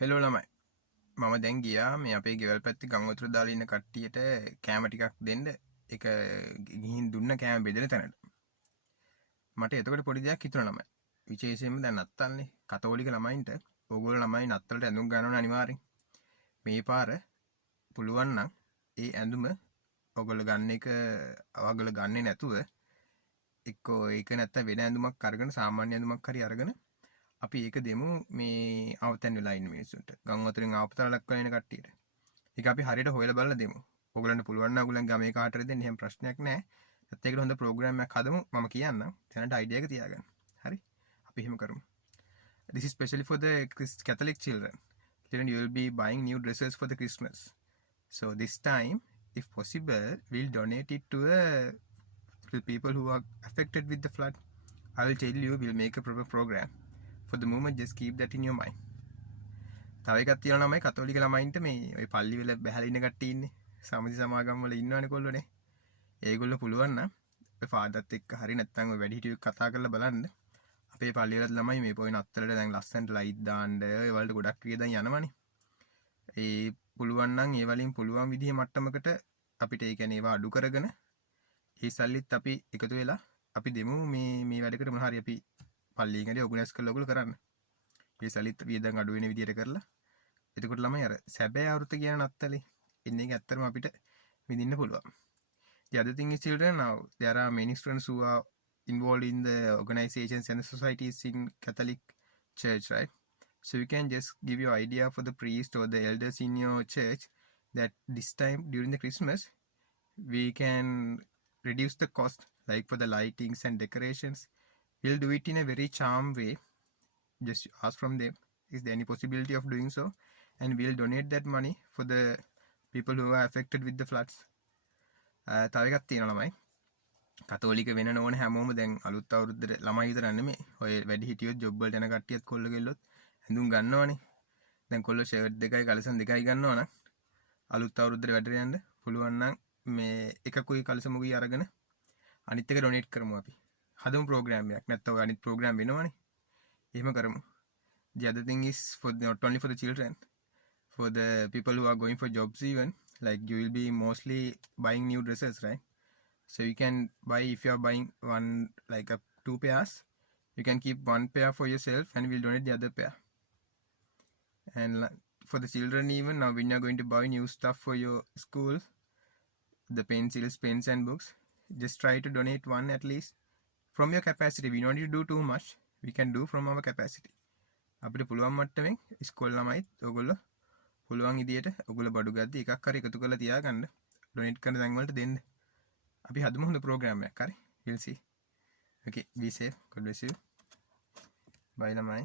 Hello ළමයි මම දැන් ගියා මේ අපේ ගෙවල් පැත්තේ ගම් වතුර දාලා ඉන්න කට්ටියට කෑම ටිකක් දෙන්න ඒක ගිහින් දුන්න කෑම බෙදෙන තැනට මට එතකොට පොඩි දෙයක් හිතුණා ළමයි විශේෂයෙන්ම දැන් නත්තල්නේ කතෝලික ළමයින්ට ඕගොල්ලෝ ළමයි නත්තලට ඇඳුම් ගන්නවනේ අනිවාර්යෙන් මේ පාර පුළුවන් නම් ඒ ඇඳුම ඔයගොල්ලෝ ගන්න එක ඔයගොල්ලෝ ගන්නේ නැතුව එක්කෝ ඒක නැත්තම් වෙන ඇඳුමක් අරගෙන සාමාන්‍ය ඇඳුමක් හරි අරගෙන අපි ඒක දෙමු මේ අවතැන් වෙලා ඉන්න මිනිස්සුන්ට ගම් වතුරෙන් ආපතලක් කරන කට්ටියට. ඒක අපි හරියට හොයලා බලලා දෙමු. ඔයගලන්ට පුළුවන් නම් ඔයගලන් ගමේ කාට හරි දෙන්න එහෙම ප්‍රශ්නයක් නැහැ. ඒත් ඒකට හොඳ ප්‍රෝග්‍රෑම් එකක් හදමු. මම කියන්නම්. දැනට අයිඩියා එක තියාගන්න. හරි? අපි එහෙම කරමු. This is specially for the Catholic children. Children, you will be buying new dresses for the Christmas. So this time, if possible, we'll donate it to people who are affected with the flood. I will tell you, we'll make a proper program. For the moment, just keep that in your mind. තව එකක් තියෙනවා ළමයි කතෝලික ළමයින්ට මේ ඔය පල්ලි වල බැහැලා ඉන්න කට්ටිය ඉන්නේ. සමිති සමාගම් වල ඉන්නවනේ කොල්ලෝනේ. ඒගොල්ලෝ පුළුවන් නම් ඔය ෆාදර්ත් එක්ක හරි නැත්නම් ඔය වැඩිහිටියෝ කතා කරලා බලන්න. අපේ පල්ලි වලත් ළමයි මේ පොයි නත්තලට දැන් ලස්සනට ලයිට් දාන්න ඒ වලට ගොඩක් වියදම් යනවනේ. ඒ පුළුවන් නම් ඒ වලින් පුළුවන් විදිහේ මට්ටමකට අපිට ඒ කියන්නේ ඒවා අඩු කරගෙන ඒ සල්ලිත් අපි එකතු වෙලා අපි දෙමු මේ වැඩකට මොන හරි අපි පල්ලියෙන් හරි ඔගනයිස් කරලා ඔයගොල්ලෝ කරන්න. මේ සල්ලිත් වියදම් අඩු වෙන විදිහට කරලා එතකොට ළමයි අර සැබෑ වෘත්ති කියන නත්තලේ ඉන්නේ ඒක ඇත්තටම අපිට විඳින්න පුළුවන්. The other thing is children now there are many students who are involved in the organizations and the societies in Catholic church, right? So you can just give your idea for the priest or the elders in your church that this time during the Christmas we can reduce the cost like for the lightings and decorations. We'll do it in a very charm way. Just ask from them, is there any possibility of doing so? And we'll donate that money for the people who are affected with the floods. තව එකක් තියෙනවා ළමයි. කතෝලික වෙන නෝන හැමෝම දැන් අලුත් අවුරුද්දේ ළමයි විතර නෙමෙයි. ඔය වැඩි හිටියොත් ජොබ් වලට යන කට්ටියත් කොල්ල ගෙල්ලොත් ඇඳුම් ගන්නවනේ. දැන් කොල්ල ෂර්ට් දෙකයි කලසන් දෙකයි ගන්නවා නම් අලුත් අවුරුද්දේ වැඩට යන්න පුළුවන් නම් මේ එකකුයි කලසමුකුයි අරගෙන අනිත් එක ඩොනේට් කරමු අපි. හදමු ප්‍රෝග්‍රෑම් එකක්. නැත්නම් අනිත් ප්‍රෝග්‍රෑම් වෙනවනේ. එහෙම කරමු. The other thing is for not only for the children, for the people who are going for jobs even, like you will be mostly buying new dresses, right? So you can buy, if you are buying one like a 2 pairs, you can keep 1 pair for yourself and we'll donate the other pair. And for the children even, now when you are going to buy new stuff for your school, the pencils, pens and books, just try to donate one at least from your capacity. We don't need to do too much. We can do from our capacity. අපිට පුළුවන් මට්ටමින් ඉස්කෝල ළමයිත් ඔයගොල්ලෝ පුළුවන් විදියට ඔයගොල්ලෝ බඩු ගද්දි එකක් හරි එකතු කරලා තියාගන්න ඩොනේට් කරන තැන් වලට දෙන්න. අපි හදමු හොඳ ප්‍රෝග්‍රෑම් එකක්. හරි. We'll see. Okay, be safe. God bless you. Bye ළමයි.